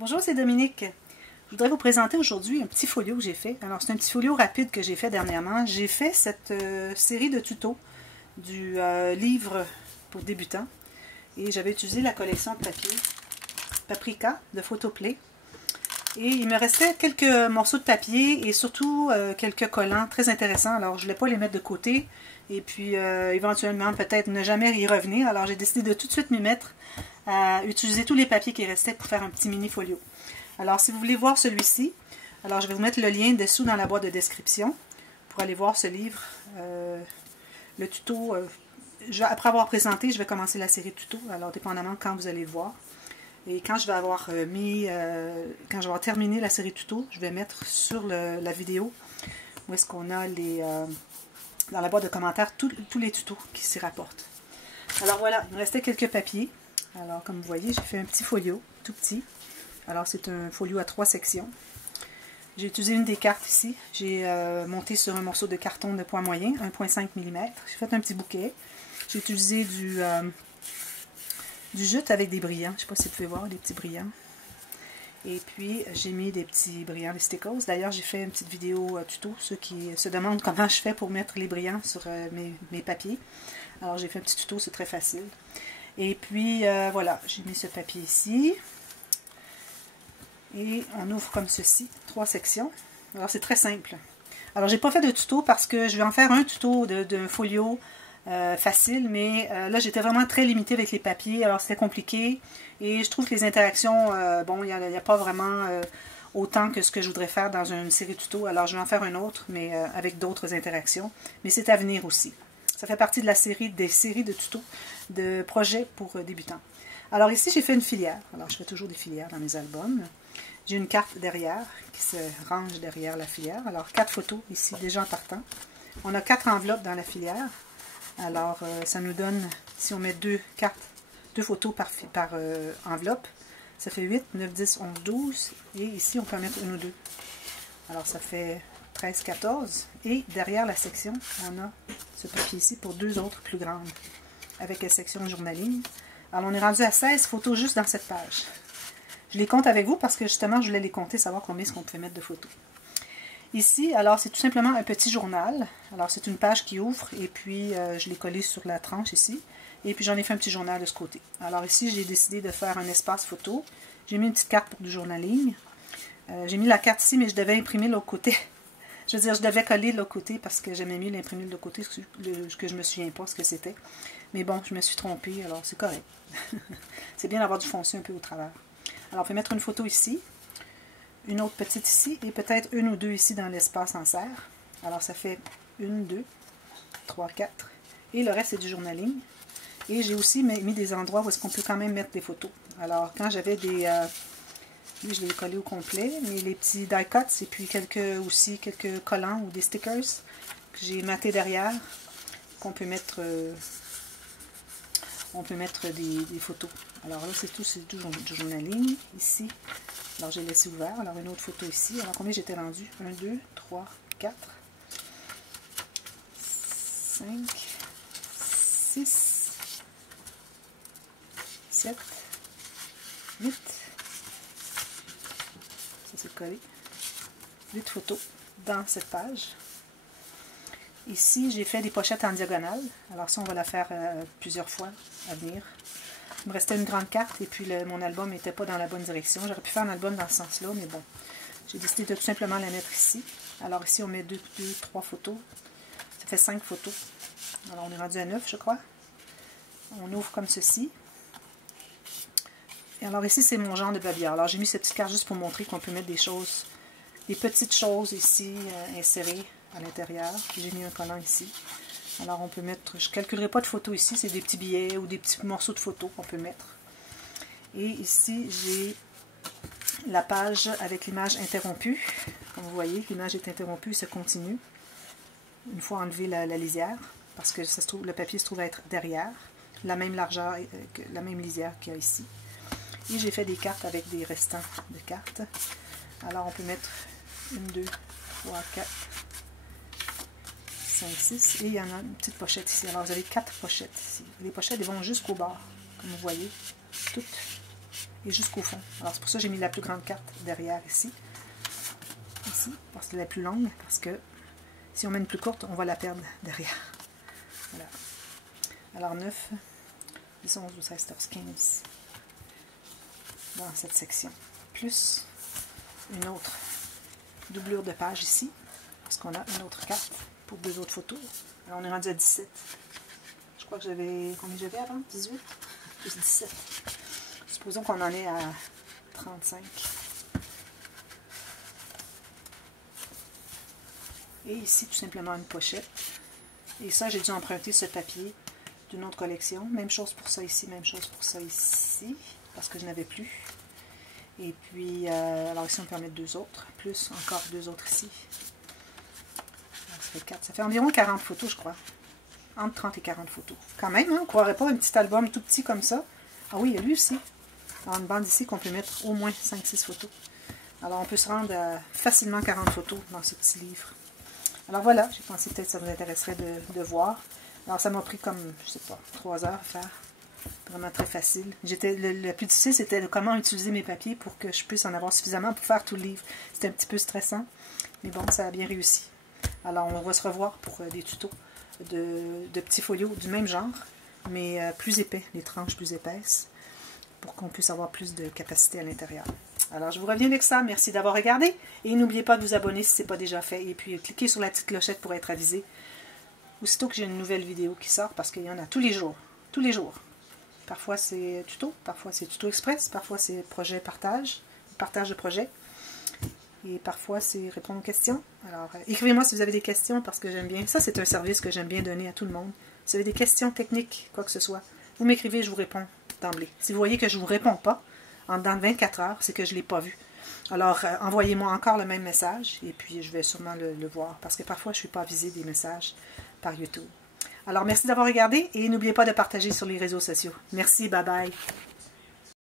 Bonjour, c'est Dominique. Je voudrais vous présenter aujourd'hui un petit folio que j'ai fait. Alors, c'est un petit folio rapide que j'ai fait dernièrement. J'ai fait cette série de tutos du livre pour débutants. Et j'avais utilisé la collection de papier Paprika de Photoplay. Et il me restait quelques morceaux de papier et surtout quelques collants très intéressants. Alors, je ne voulais pas les mettre de côté. Et puis, éventuellement, peut-être ne jamais y revenir. Alors, j'ai décidé de tout de suite m'y mettre à utiliser tous les papiers qui restaient pour faire un petit mini folio. Alors, si vous voulez voir celui-ci, alors je vais vous mettre le lien dessous dans la boîte de description pour aller voir ce livre. Le tuto, après avoir présenté, je vais commencer la série de tutos, alors dépendamment quand vous allez le voir. Et quand je vais avoir quand je vais avoir terminé la série de tutos, je vais mettre sur la vidéo où est-ce qu'on a dans la boîte de commentaires tous les tutos qui s'y rapportent. Alors voilà, il me restait quelques papiers. Alors comme vous voyez, j'ai fait un petit folio, tout petit. Alors c'est un folio à 3 sections. J'ai utilisé une des cartes ici. J'ai monté sur un morceau de carton de poids moyen, 1,5 mm. J'ai fait un petit bouquet. J'ai utilisé du jute avec des brillants. Je ne sais pas si vous pouvez voir, des petits brillants. Et puis j'ai mis des petits brillants, des stickers. D'ailleurs, j'ai fait une petite vidéo tuto. Ceux qui se demandent comment je fais pour mettre les brillants sur mes papiers. Alors j'ai fait un petit tuto, c'est très facile. Et puis voilà, j'ai mis ce papier ici. Et on ouvre comme ceci, 3 sections. Alors c'est très simple. Alors j'ai pas fait de tuto parce que je vais en faire un tuto d'un folio facile, mais là j'étais vraiment très limitée avec les papiers, alors c'était compliqué. Et je trouve que les interactions, bon, il n'y a pas vraiment autant que ce que je voudrais faire dans une série tuto. Alors je vais en faire un autre, mais avec d'autres interactions. Mais c'est à venir aussi. Ça fait partie de la série des séries de tutos, de projets pour débutants. Alors ici j'ai fait une filière. Alors je fais toujours des filières dans mes albums. J'ai une carte derrière qui se range derrière la filière. Alors 4 photos ici déjà en partant. On a 4 enveloppes dans la filière. Alors ça nous donne, si on met 2 photos par enveloppe, ça fait 8, 9, 10, 11, 12. Et ici on peut en mettre une ou deux. Alors ça fait 13, 14. Et derrière la section, on a ce papier ici pour 2 autres plus grandes. Avec la section journaling. Alors on est rendu à 16 photos juste dans cette page. Je les compte avec vous parce que justement je voulais les compter, savoir combien est-ce qu'on peut mettre de photos. Ici, alors c'est tout simplement un petit journal. Alors c'est une page qui ouvre et puis je l'ai collé sur la tranche ici. Et puis j'en ai fait un petit journal de ce côté. Alors ici j'ai décidé de faire un espace photo. J'ai mis une petite carte pour du journaling. J'ai mis la carte ici mais je devais imprimer l'autre côté. Je veux dire, je devais coller de l'autre côté parce que j'aimais mieux l'imprimer de l'autre côté, que je me souviens pas ce que c'était. Mais bon, je me suis trompée, alors c'est correct. C'est bien d'avoir du foncé un peu au travers. Alors, on peut mettre une photo ici, une autre petite ici, et peut-être une ou deux ici dans l'espace en serre. Alors, ça fait 1, 2, 3, 4. Et le reste, c'est du journaling. Et j'ai aussi mis des endroits où est-ce qu'on peut quand même mettre des photos. Alors, quand j'avais des... lui, je l'ai collé au complet, mais les petits die cuts, et puis quelques collants ou des stickers que j'ai matés derrière, qu'on peut mettre... on peut mettre des photos. Alors là, c'est du journaling ici. Alors, j'ai laissé ouvert. Alors, une autre photo ici. Alors, combien j'étais rendu? 1, 2, 3, 4, 5, 6, 7, 8. Ça, c'est collé. 8 photos dans cette page. Ici, j'ai fait des pochettes en diagonale. Alors ça, on va la faire plusieurs fois à venir. Il me restait une grande carte et puis mon album n'était pas dans la bonne direction. J'aurais pu faire un album dans ce sens-là, mais bon. J'ai décidé de tout simplement la mettre ici. Alors ici, on met 2, 3 photos. Ça fait 5 photos. Alors on est rendu à 9, je crois. On ouvre comme ceci. Et alors ici, c'est mon genre de babillard. Alors j'ai mis cette petite carte juste pour montrer qu'on peut mettre des choses, des petites choses ici insérées à l'intérieur. J'ai mis un collant ici. Alors on peut mettre, je ne calculerai pas de photos ici, c'est des petits billets ou des petits morceaux de photos qu'on peut mettre. Et ici j'ai la page avec l'image interrompue. Comme vous voyez, l'image est interrompue, ça continue. Une fois enlevé la lisière, parce que ça se trouve, le papier se trouve être derrière, la même largeur, la même lisière qu'il y a ici. Et j'ai fait des cartes avec des restants de cartes. Alors on peut mettre 1, 2, 3, 4, 5, 6. Et il y en a une petite pochette ici. Alors vous avez 4 pochettes ici. Les pochettes elles vont jusqu'au bord, comme vous voyez. Toutes et jusqu'au fond. Alors c'est pour ça que j'ai mis la plus grande carte derrière ici. Ici, parce que c'est la plus longue, parce que si on met une plus courte, on va la perdre derrière. Voilà. Alors 9, 10, 11, 12, 13, 14, 15 dans cette section. Plus une autre doublure de page ici, parce qu'on a une autre carte pour 2 autres photos. Alors on est rendu à 17. Je crois que j'avais... Combien j'avais avant? 18? Plus 17. Supposons qu'on en est à 35. Et ici, tout simplement une pochette. Et ça, j'ai dû emprunter ce papier d'une autre collection. Même chose pour ça ici, même chose pour ça ici, parce que je n'avais plus. Et puis, alors ici, on peut en mettre 2 autres, plus encore 2 autres ici. Alors, ça fait 4. Ça fait environ 40 photos, je crois. Entre 30 et 40 photos. Quand même, hein, on ne croirait pas un petit album tout petit comme ça. Ah oui, il y a lui aussi. Dans une bande ici qu'on peut mettre au moins 5-6 photos. Alors, on peut se rendre à facilement 40 photos dans ce petit livre. Alors voilà, j'ai pensé peut-être que ça vous intéresserait de voir. Alors, ça m'a pris comme, je sais pas, 3 heures à faire. Vraiment très facile. Le plus difficile, c'était comment utiliser mes papiers pour que je puisse en avoir suffisamment pour faire tout le livre. C'était un petit peu stressant, mais bon, ça a bien réussi. Alors, on va se revoir pour des tutos de petits folios du même genre, mais plus épais, les tranches plus épaisses, pour qu'on puisse avoir plus de capacité à l'intérieur. Alors, je vous reviens avec ça. Merci d'avoir regardé. Et n'oubliez pas de vous abonner si ce n'est pas déjà fait. Et puis, cliquez sur la petite clochette pour être avisé aussitôt que j'ai une nouvelle vidéo qui sort, parce qu'il y en a tous les jours. Tous les jours. Parfois, c'est tuto. Parfois, c'est tuto express. Parfois, c'est projet partage. Partage de projet. Et parfois, c'est répondre aux questions. Alors, écrivez-moi si vous avez des questions, parce que j'aime bien. Ça, c'est un service que j'aime bien donner à tout le monde. Si vous avez des questions techniques, quoi que ce soit, vous m'écrivez, je vous réponds d'emblée. Si vous voyez que je ne vous réponds pas, en dans 24 heures, c'est que je ne l'ai pas vu. Alors, envoyez-moi encore le même message, et puis je vais sûrement le voir, parce que parfois, je ne suis pas avisée des messages par YouTube. Alors, merci d'avoir regardé, et n'oubliez pas de partager sur les réseaux sociaux. Merci, bye bye.